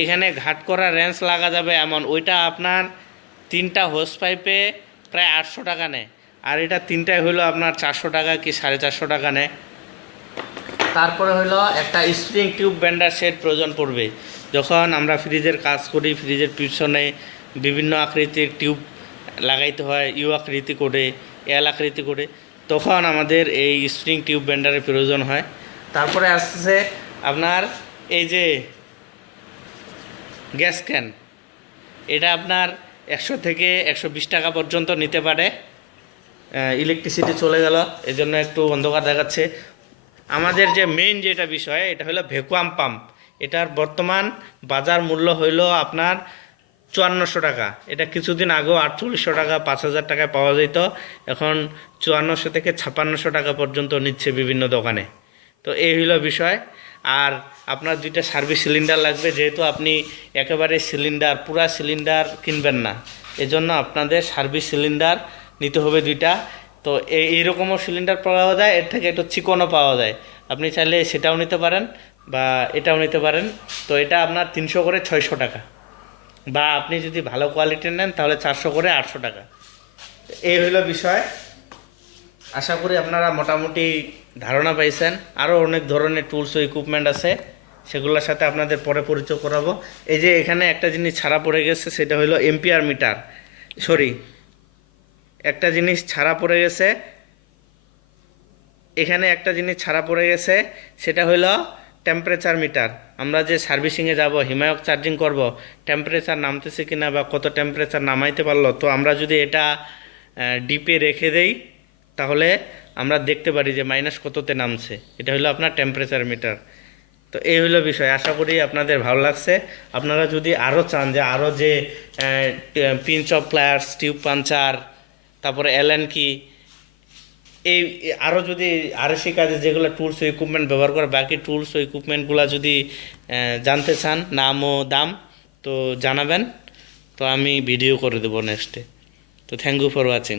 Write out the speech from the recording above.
এখানে ঘাট করা রেঞ্জ লাগা যাবে এমন, ওইটা আপনার 3টা হোস পাইপে প্রায় 800 টাকা নেয়, আর এটা 3টায় হইলো আপনার 400 টাকা কি 450 টাকা নেয়। তারপরে হলো একটা স্প্রিং টিউব বেন্ডার সেট প্রয়োজন পড়বে। যখন আমরা ফ্রিজের কাজ করি, ফ্রিজের পিছনে বিভিন্ন আকৃতির টিউব লাগাইতে হয়, ইউ আকৃতি করে, এল আকৃতি করে, তখন আমাদের এই স্প্রিং টিউব বেন্ডারের প্রয়োজন হয়। তারপরে আসছে আপনার এই যে গ্যাস ক্যান, এটা আপনার 100 থেকে 120 টাকা পর্যন্ত নিতে পারে। ইলেকট্রিসিটি চলে গেল, এজন্য একটু অন্ধকার দেখাচ্ছে। আমাদের যে মেইন যেটা বিষয়, এটা হলো ভ্যাকুয়াম পাম্প। এটার বর্তমান বাজার মূল্য হইল আপনার 5400 টাকা। এটা কিছুদিন আগেও 4800 টাকা 5000 টাকায় পাওয়া যেত, এখন 5400 থেকে 5600 টাকা পর্যন্ত নিচ্ছে বিভিন্ন দোকানে। তো এই হইল বিষয়। আর আপনার 2টা সার্ভিস সিলিন্ডার লাগবে, যেহেতু আপনি একেবারে সিলিন্ডার পুরা সিলিন্ডার কিনবেন না, এজন্য আপনাদের সার্ভিস সিলিন্ডার নিতে হবে 2টা। তো এইরকমও সিলিন্ডার পাওয়া যায়, এর থেকে একটু চিকনও পাওয়া যায়, আপনি চাইলে সেটাও নিতে পারেন বা এটাও নিতে পারেন। তো এটা আপনার 300 করে 600 টাকা, বা আপনি যদি ভালো কোয়ালিটির নেন তাহলে 400 করে 800 টাকা। এই হইল বিষয়। আশা করি আপনারা মোটামুটি ধারণা পাইছেন। আরও অনেক ধরনের টুলস ও ইকুইপমেন্ট আছে, সেগুলোর সাথে আপনাদের পরে পরিচয় করাবো। এই যে এখানে একটা জিনিস ছাড়া পড়ে গেছে, সেটা হলো এম্পিয়ার মিটার। একটা জিনিস ছাড়া পড়ে গেছে, এখানে একটা জিনিস ছাড়া পড়ে গেছে, সেটা হলো টেম্পারেচার মিটার। আমরা যে সার্ভিসিংয়ে যাব, হিমায়ক চার্জিং করব, টেম্পারেচার নামতেছে কিনা বা কত টেম্পারেচার নামাইতে পারলো, তো আমরা যদি এটা ডিপে রেখে দেই তাহলে আমরা দেখতে পারি যে মাইনাস কততে নামছে। এটা হলো আপনার টেম্পারেচার মিটার। তো এই হলো বিষয়। আশা করি আপনাদের ভালো লাগছে। আপনারা যদি আরও চান যে আরও যে pinch of pliers, tube puncture, তারপরে এলএন কি, এই আরও যদি আরএসি কাজে যেগুলো টুলস ও ইকুইপমেন্ট ব্যবহার করে, বাকি টুলস ও ইকুইপমেন্টগুলো যদি জানতে চান, নাম ও দাম, তো জানাবেন, তো আমি ভিডিও করে দেবো নেক্সটে। তো থ্যাংক ইউ ফর ওয়াচিং।